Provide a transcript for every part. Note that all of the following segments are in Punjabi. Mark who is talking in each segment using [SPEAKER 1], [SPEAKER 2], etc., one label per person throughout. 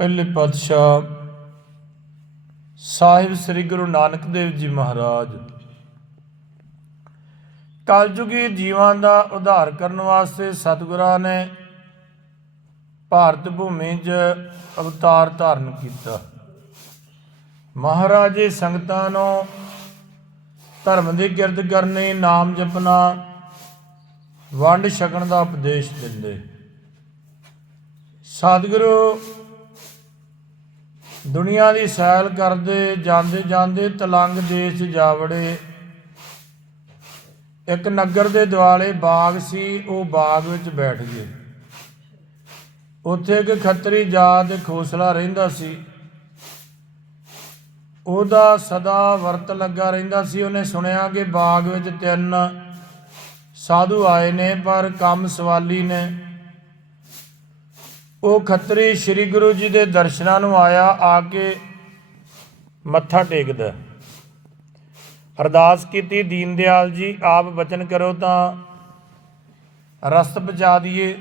[SPEAKER 1] ਪਹਿਲੇ ਪਾਤਸ਼ਾਹ ਸਾਹਿਬ ਸ੍ਰੀ ਗੁਰੂ ਨਾਨਕ ਦੇਵ ਜੀ ਮਹਾਰਾਜ। ਕਲਯੁਗੀ ਜੀਵਾਂ ਦਾ ਉਧਾਰ ਕਰਨ ਵਾਸਤੇ ਸਤਿਗੁਰਾਂ ਨੇ ਭਾਰਤ ਭੂਮੀ 'ਚ ਅਵਤਾਰ ਧਾਰਨ ਕੀਤਾ। ਮਹਾਰਾਜੇ ਸੰਗਤਾਂ ਨੂੰ ਧਰਮ ਦੀ ਕਿਰਤ ਕਰਨੀ, ਨਾਮ ਜਪਣਾ, ਵੰਡ ਛਕਣ ਦਾ ਉਪਦੇਸ਼ ਦਿੰਦੇ। ਸਤਿਗੁਰੂ ਦੁਨੀਆ ਦੀ ਸੈਲ ਕਰਦੇ, ਜਾਂਦੇ ਜਾਂਦੇ ਤਲੰਗ ਦੇਸ਼ ਜਾਵੜੇ। ਇੱਕ ਨਗਰ ਦੇ ਦਿਵਾਲੇ ਬਾਗ ਸੀ, ਉਹ ਬਾਗ ਵਿੱਚ ਬੈਠ ਗਏ। ਉੱਥੇ ਇੱਕ ਖੱਤਰੀ ਜਾਤ ਖੋਸਲਾ ਰਹਿੰਦਾ ਸੀ। ਉਹਦਾ ਸਦਾ ਵਰਤ ਲੱਗਾ ਰਹਿੰਦਾ ਸੀ। ਉਹਨੇ ਸੁਣਿਆ ਕਿ ਬਾਗ ਵਿੱਚ ਤਿੰਨ ਸਾਧੂ ਆਏ ਨੇ, ਪਰ ਕੰਮ ਸਵਾਲੀ ਨੇ। ਉਹ ਖੱਤਰੀ ਸ੍ਰੀ ਗੁਰੂ ਜੀ ਦੇ ਦਰਸ਼ਨਾਂ ਨੂੰ ਆਇਆ, ਆ ਕੇ ਮੱਥਾ ਟੇਕਦਾ। ਅਰਦਾਸ ਕੀਤੀ ਦੀਨ ਦਿਆਲ ਜੀ, ਆਪ ਬਚਨ ਕਰੋ ਤਾਂ ਰਸਤ ਪਹੁੰਚਾ ਦਈਏ।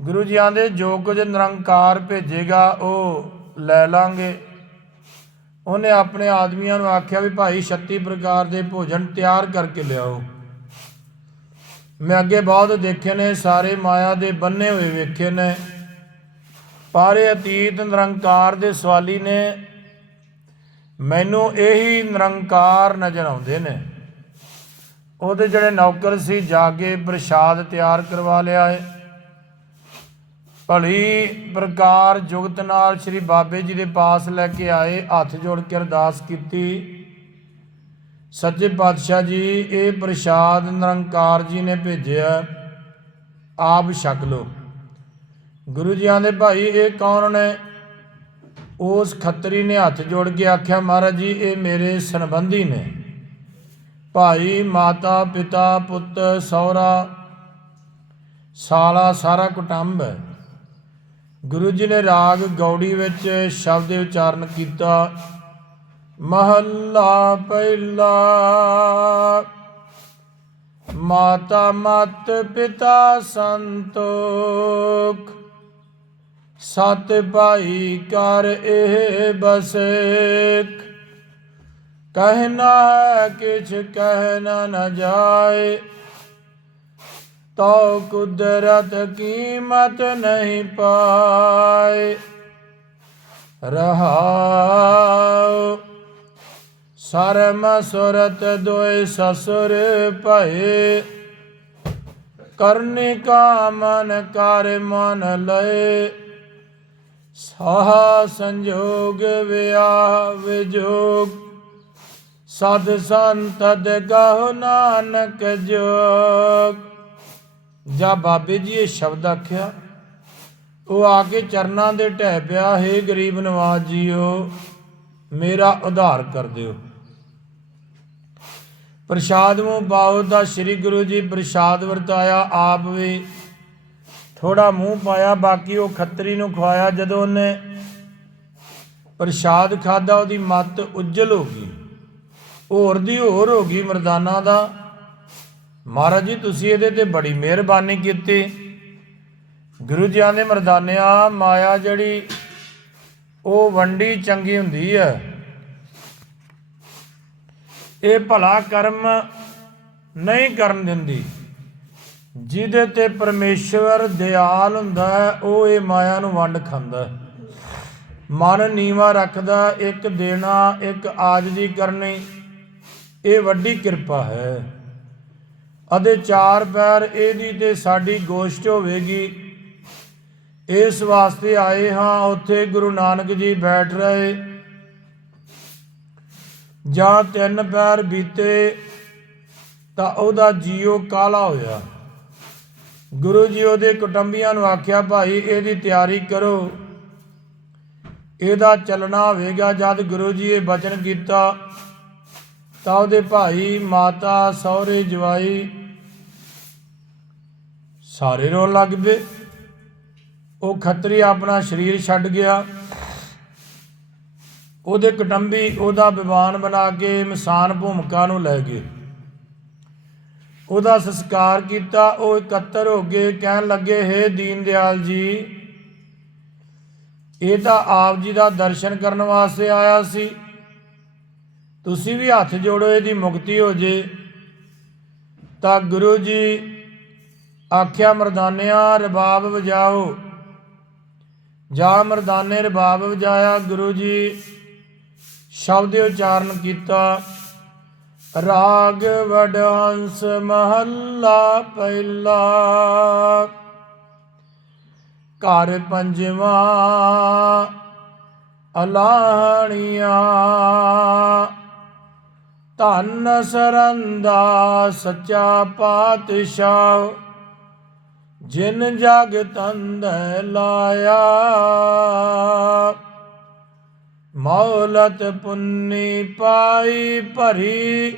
[SPEAKER 1] ਗੁਰੂ ਜੀ ਆਂਦੇ, ਜੋ ਕੁਝ ਨਿਰੰਕਾਰ ਭੇਜੇਗਾ, ਉਹ ਲੈ ਲਾਂਗੇ। ਉਹਨੇ ਆਪਣੇ ਆਦਮੀਆਂ ਨੂੰ ਆਖਿਆ ਵੀ ਭਾਈ 36 ਪ੍ਰਕਾਰ ਦੇ ਭੋਜਨ ਤਿਆਰ ਕਰਕੇ ਲਿਆਓ। ਮੈਂ ਅੱਗੇ ਬਹੁਤ ਦੇਖੇ ਨੇ, ਸਾਰੇ ਮਾਇਆ ਦੇ ਬੰਨੇ ਹੋਏ ਵੇਖੇ ਨੇ। ਪਾਰੇ ਅਤੀਤ ਨਿਰੰਕਾਰ ਦੇ ਸਵਾਲੀ ਨੇ, ਮੈਨੂੰ ਇਹੀ ਨਿਰੰਕਾਰ ਨਜ਼ਰ ਆਉਂਦੇ ਨੇ। ਉਹਦੇ ਜਿਹੜੇ ਨੌਕਰ ਸੀ, ਜਾ ਕੇ ਪ੍ਰਸ਼ਾਦ ਤਿਆਰ ਕਰਵਾ ਲਿਆ ਏ। ਭਲੀ ਪ੍ਰਕਾਰ ਜੁਗਤ ਨਾਲ ਸ੍ਰੀ ਬਾਬੇ ਜੀ ਦੇ ਪਾਸ ਲੈ ਕੇ ਆਏ, ਹੱਥ ਜੋੜ ਕੇ ਅਰਦਾਸ ਕੀਤੀ। ਸੱਚੇ ਪਾਤਸ਼ਾਹ ਜੀ, ਇਹ ਪ੍ਰਸ਼ਾਦ ਨਿਰੰਕਾਰ ਜੀ ਨੇ ਭੇਜਿਆ, ਆਪ ਛਕ ਲਓ। ਗੁਰੂ ਜੀ ਆਂਦੇ ਭਾਈ ਇਹ ਕੌਣ ਨੇ? ਉਸ ਖੱਤਰੀ ਨੇ ਹੱਥ ਜੋੜ ਕੇ ਆਖਿਆ, ਮਹਾਰਾਜ ਜੀ, ਇਹ ਮੇਰੇ ਸੰਬੰਧੀ ਨੇ। ਭਾਈ, ਮਾਤਾ, ਪਿਤਾ, ਪੁੱਤ, ਸਹੁਰਾ, ਸਾਲਾ, ਸਾਰਾ ਕੁਟੰਬ ਹੈ। ਗੁਰੂ ਜੀ ਨੇ ਰਾਗ ਗੌੜੀ ਵਿੱਚ ਸ਼ਬਦ ਉਚਾਰਨ ਕੀਤਾ, ਮਹੱਲਾ ਪਹਿਲਾ, ਮਾਤਾ ਮਤ ਪਿਤਾ ਸੰਤੋਖ ਸਤ ਭਾਈ ਕਰ ਇਹ ਬਸੇਕ ਕਹਿਣਾ ਹੈ ਕਿਛ ਕਹਿਣਾ ਨ ਜਾਏ। ਤੋ ਕੁਦਰਤ ਕੀਮਤ ਨਹੀਂ ਪਾਏ। ਰਹਾਉ ਸਰਮ ਸੁਰਤ ਦੋਇ ਸਸੁਰ ਭਏ। ਕਰਨੇ ਕਾ ਮਨ ਕਰ ਮਨ ਲਏ। ਸਾਹ ਸੰਜੋਗ ਵਿਆਹ ਵਿਜੋਗ, ਸਦ ਸੰਤ ਗਹੁ ਨਾਨਕ ਜੋਗ। ਜਾ ਬਾਬੇ ਜੀ ਇਹ ਸ਼ਬਦ ਆਖਿਆ, ਉਹ ਆ ਕੇ ਚਰਨਾਂ ਦੇ ਢਹਿ ਪਿਆ, ਹੈ ਗਰੀਬ ਨਵਾਜ ਜੀਓ, ਮੇਰਾ ਉਧਾਰ ਕਰ ਦਿਓ। ਪ੍ਰਸ਼ਾਦ ਨੂੰ ਬਾਉ ਦਾ ਸ੍ਰੀ ਗੁਰੂ ਜੀ ਪ੍ਰਸ਼ਾਦ ਵਰਤਾਇਆ, ਆਪ ਵੀ ਥੋੜਾ ਮੂੰਹ ਪਾਇਆ, ਬਾਕੀ ਉਹ ਖੱਤਰੀ ਨੂੰ ਖਵਾਇਆ ਜਦੋਂ ਉਹਨੇ ਪ੍ਰਸ਼ਾਦ ਖਾਦਾ ਉਹਦੀ ਮੱਤ ਉਜਲ ਹੋ ਗਈ। ਹੋਰ ਦੀ ਹੋਰ ਹੋ ਗਈ ਮਰਦਾਨਾ ਦਾ, ਮਹਾਰਾਜ ਜੀ, ਤੁਸੀਂ ਇਹਦੇ ਤੇ ਬੜੀ ਮਿਹਰਬਾਨੀ ਕੀਤੀ। ਗੁਰੂ ਜੀ ਆਂਦੇ ਮਰਦਾਨਿਆ, ਮਾਇਆ ਜਿਹੜੀ ਉਹ ਵੰਡੀ ਚੰਗੀ ਹੁੰਦੀ ਹੈ ਇਹ ਭਲਾ ਕਰਮ ਨਹੀਂ ਕਰਨ ਦਿੰਦੀ। ਜਿਹਦੇ ਤੇ ਪਰਮੇਸ਼ਵਰ ਦਿਆਲ ਹੁੰਦਾ ਉਹ ਇਹ ਮਾਇਆ ਨੂੰ ਵੰਡ ਖਾਂਦਾ ਮਨ ਨੀਵਾ ਰੱਖਦਾ ਇੱਕ ਦੇਣਾ, ਇੱਕ ਆਜਦੀ ਕਰਨੀ, ਇਹ ਵੱਡੀ ਕਿਰਪਾ ਹੈ। ਅਤੇ ਚਾਰ ਪੈਰ ਇਹਦੀ ਤੇ ਸਾਡੀ ਗੋਸ਼ਟ ਹੋਵੇਗੀ। ਇਸ ਵਾਸਤੇ ਆਏ ਹਾਂ, ਉੱਥੇ ਗੁਰੂ ਨਾਨਕ ਜੀ ਬੈਠ ਰਹੇ। ਜਾਂ ਤਿੰਨ ਪੈਰ ਬੀਤੇ, ਤਾਂ ਉਹਦਾ ਜੀਉ ਕਾਲਾ ਹੋਇਆ। ਗੁਰੂ ਜੀ ਉਹਦੇ ਕੁਟੰਬੀਆਂ ਨੂੰ ਆਖਿਆ, ਭਾਈ, ਇਹਦੀ ਤਿਆਰੀ ਕਰੋ। ਇਹਦਾ ਚੱਲਣਾ ਹੋਵੇਗਾ। ਜਦ ਗੁਰੂ ਜੀ ਇਹ ਬਚਨ ਕੀਤਾ, ਤਾਂ ਉਹਦੇ ਭਾਈ, ਮਾਤਾ, ਸਹੁਰੇ, ਜਵਾਈ ਸਾਰੇ ਰੋਣ ਲੱਗ ਪਏ। ਉਹ ਖੱਤਰੀ ਆਪਣਾ ਸਰੀਰ ਛੱਡ ਗਿਆ। ਉਹਦੇ ਕੁਟੰਬੀ ਉਹਦਾ ਵਿਵਾਨ ਬਣਾ ਕੇ ਮਸਾਨ ਭੂਮਿਕਾ ਨੂੰ ਲੈ ਗਏ। ਉਹਦਾ ਸੰਸਕਾਰ ਕੀਤਾ, ਉਹ ਇਕੱਤਰ ਹੋ ਗਏ, ਕਹਿਣ ਲੱਗੇ, ਹੇ ਦੀਨ ਦਿਆਲ ਜੀ, ਇਹ ਤਾਂ ਆਪ ਜੀ ਦਾ ਦਰਸ਼ਨ ਕਰਨ ਵਾਸਤੇ ਆਇਆ ਸੀ। ਤੁਸੀਂ ਵੀ ਹੱਥ ਜੋੜੋ, ਇਹਦੀ ਮੁਕਤੀ ਹੋ ਜੇ। ਤਾਂ ਗੁਰੂ ਜੀ ਆਖਿਆ, ਮਰਦਾਨਿਆਂ, ਰਬਾਬ ਵਜਾਓ। ਜਾ ਮਰਦਾਨੇ, ਰਬਾਬ ਵਜਾਇਆ, ਗੁਰੂ ਜੀ ਸ਼ਬਦ ਉਚਾਰਨ ਕੀਤਾ। ਰਾਗ ਵਡਾਂਸ ਮਹੱਲਾ ਪਹਿਲਾ। ਘਰ ਪੰਜਵਾ, ਅਲਾਹਣੀਆਂ। ਧੰਨ ਸਰੰਦਾ ਸੱਚਾ ਪਾਤਸ਼ਾਹ, ਜਿਨ ਜਗ ਤੰਦੈ ਲਾਇਆ। ਮੌਲਤ ਪੁੰਨੀ ਪਾਈ ਭਰੀ,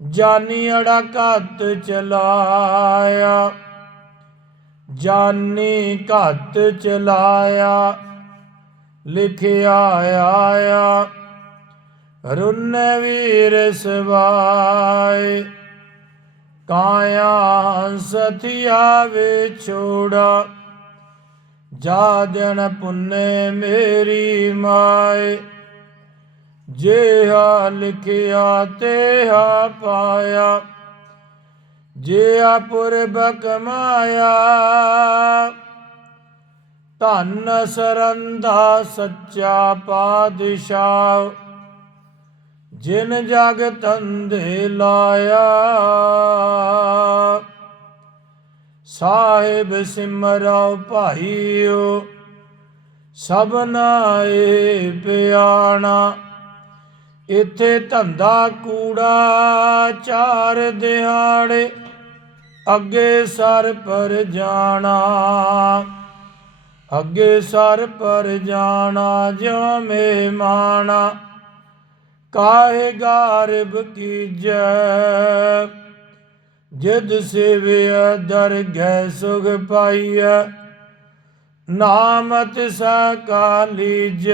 [SPEAKER 1] ਜਾਨੀ ਅੜਾ ਘੱਤ ਚਲਾਇਆ, ਜਾਨੀ ਘੱਤ ਚਲਾਇਆ, ਲਿਖਿਆ ਆਇਆ, ਰੁਨ ਵੀਰ ਸਵਾਏ, ਕਾਇਆ ਸਥਿਆ ਵਿਛੋੜਾ ਜਾ ਜਨ ਪੁੰਨੇ ਮੇਰੀ ਮਾਏ, ਜਿਹਾ ਲਿਖਿਆ ਤੇਹਾ ਪਾਇਆ, ਜਿਹਾ ਪੁਰਬ ਕਮਾਇਆ ਧੰਨ ਸਰੰਦਾ ਸੱਚਾ ਪਾਤਸ਼ਾਹ, ਜਿਨ ਜਗ ਤੰਦੇ ਲਾਇਆ। ਸਾਹਿਬ ਸਿਮਰੋ ਭਾਈਓ ਏ ਪਿਆਣਾ। ਇਥੇ ਧੰਦਾ ਕੂੜਾ ਚਾਰ ਦਿਹਾੜੇ, ਅੱਗੇ ਸਰ ਪਰ ਜਾਣਾ। ਅੱਗੇ ਸਰ ਪਰ ਜਾਣਾ ਜਿਉ ਮਹਿਮਾਨਾ ਕਾਹੇ ਗਾਰਬ ਕੀਜੈ ਜਿਦ ਸੇਵਿਆ ਦਰਗਹਿ ਸੁਖ ਪਾਈਐ ਨਾਮ ਤਿਸਾ ਕਾਲੀਜ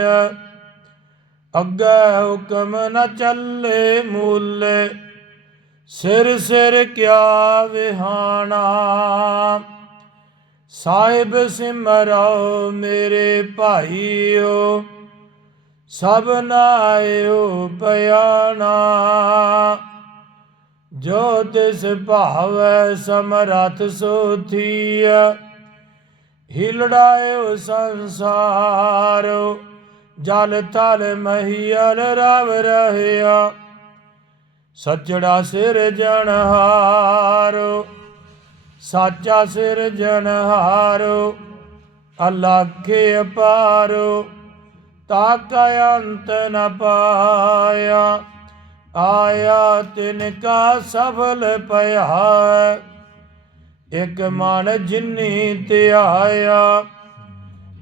[SPEAKER 1] ਅੱਗੇ ਹੁਕਮ ਨ ਚੱਲੇ ਮੂਲੇ, ਸਿਰ ਸਿਰ ਕਿਆ ਵਿਹਾਣਾ। ਸਾਹਿਬ ਸਿਮਰੋ ਮੇਰੇ ਭਾਈਓ, ਸਭ ਨਾਇਓ ਪਿਆਣਾ ਜੋ ਤਿਸ ਭਾਵੈ ਸਮਰਥ ਸੋਥੀਆ ਹਿਲੜਾਇਓ ਸੰਸਾਰੋ, ਜਲ ਤਲ ਮਹੀਲ ਰਵ ਰਹਿਆ। ਸੱਚੜਾ ਸਿਰ ਜਨਹਾਰੋ ਸਾਚਾ ਸਿਰ ਜਨਹਾਰੋ ਅਲਖੇ ਅਪਾਰੋ ਤਾਕਾ ਅੰਤ ਨ ਪਾਇਆ। ਆਇਆ ਤਿਨ ਕਾ ਸਫਲ ਪਿਆ ਇਕ ਮਨ ਜਿਨੀ ਧਿਆਇਆ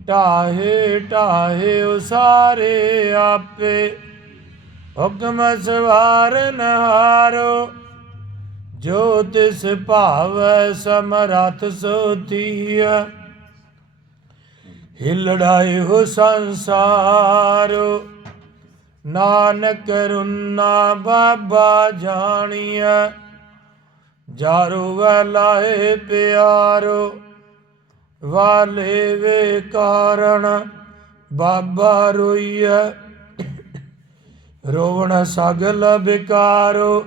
[SPEAKER 1] ਢਾਹੇ ਢਾਹੇ ਉਸਾਰੇ ਆਪੇ। ਹੁਕਮ ਸਵਾਰ ਹਾਰੋ। ਜੋ ਤਿਸ ਭਾਵੈ ਸਮਰਥ ਸੋਤੀਆ ਹਿਲੜਾਏ ਹੋ ਸੰਸਾਰੋ। ਨਾਨਕ ਰੁਨਾ ਬਾਬਾ ਜਾਣੀਐ, ਜਾਰੋ ਲਾਏ ਪਿਆਰੋ, ਵਾਲੇ ਵੇ ਕਾਰਣ ਬਾਬਾ ਰੋਈਐ। ਰੋਵਣ ਸਗਲ ਬਿਕਾਰੋ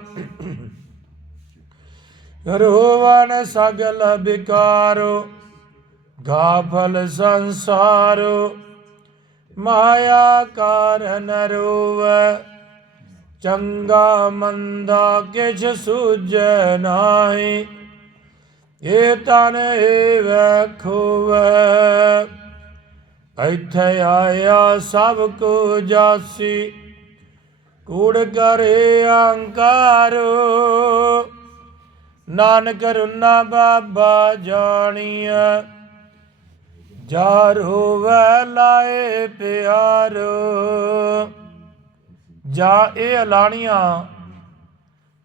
[SPEAKER 1] ਰੋਵਣ ਸਗਲ ਬਿਕਾਰੋ ਗਾਫਲ ਸੰਸਾਰੋ। ਮਾਇਆ ਕਾਰਨ ਰੋਵੈ ਚੰਗਾ ਮੰਦਾ ਕਿਛ ਸੂਝੈ ਨਾਹੀ। ਏ ਤਨ ਏ ਵੇਖੋਵੈ ਇੱਥੇ ਆਇਆ ਸਭ ਕੋ ਜਾਸੀ। ਕੂੜ ਕਰੇ ਅਹੰਕਾਰੋ। ਨਾਨਕ ਰੁਨਾ ਬਾਬਾ ਜਾਣੀਐ। ਜਾ ਰੋਵੈ ਲਾਏ ਪਿਆਰੋ ਜਾ ਇਹ ਅਲਾਣੀਆਂ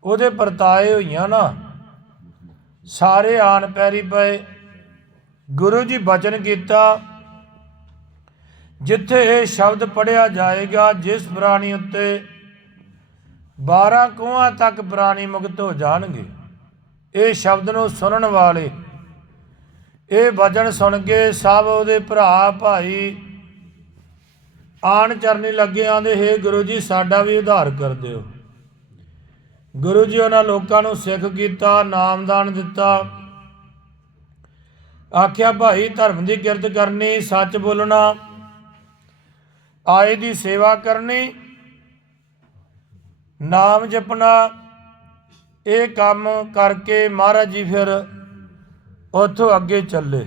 [SPEAKER 1] ਉਹਦੇ ਪਰਤਾਏ ਹੋਈਆਂ ਨਾ ਸਾਰੇ ਆਣ ਪੈਰੀ ਪਏ ਗੁਰੂ ਜੀ ਬਚਨ ਕੀਤਾ ਜਿੱਥੇ ਇਹ ਸ਼ਬਦ ਪੜਿਆ ਜਾਏਗਾ ਜਿਸ ਪ੍ਰਾਣੀ ਉੱਤੇ 12 ਕੋਹਾਂ ਤੱਕ ਪ੍ਰਾਣੀ ਮੁਕਤ ਹੋ ਜਾਣਗੇ ਇਹ ਸ਼ਬਦ ਨੂੰ ਸੁਣਨ ਵਾਲੇ ਇਹ ਵਜਨ ਸੁਣ ਕੇ ਸਭ ਉਹਦੇ ਭਰਾ, ਭਾਈ ਆਣ ਚਰਨੀ ਲੱਗੇ ਆਂਦੇ, ਹੇ ਗੁਰੂ ਜੀ, ਸਾਡਾ ਵੀ ਉਧਾਰ ਕਰ ਦਿਓ। ਗੁਰੂ ਜੀ ਉਹਨਾਂ ਲੋਕਾਂ ਨੂੰ ਸਿੱਖ ਕੀਤਾ, ਨਾਮਦਾਨ ਦਿੱਤਾ। ਆਖਿਆ, ਭਾਈ, ਧਰਮ ਦੀ ਕਿਰਤ ਕਰਨੀ, ਸੱਚ ਬੋਲਣਾ, ਆਏ ਦੀ ਸੇਵਾ ਕਰਨੀ, ਨਾਮ ਜਪਣਾ, ਇਹ ਕੰਮ ਕਰਕੇ ਮਹਾਰਾਜ ਜੀ ਫਿਰ ਉੱਥੋਂ ਅੱਗੇ ਚੱਲੇ।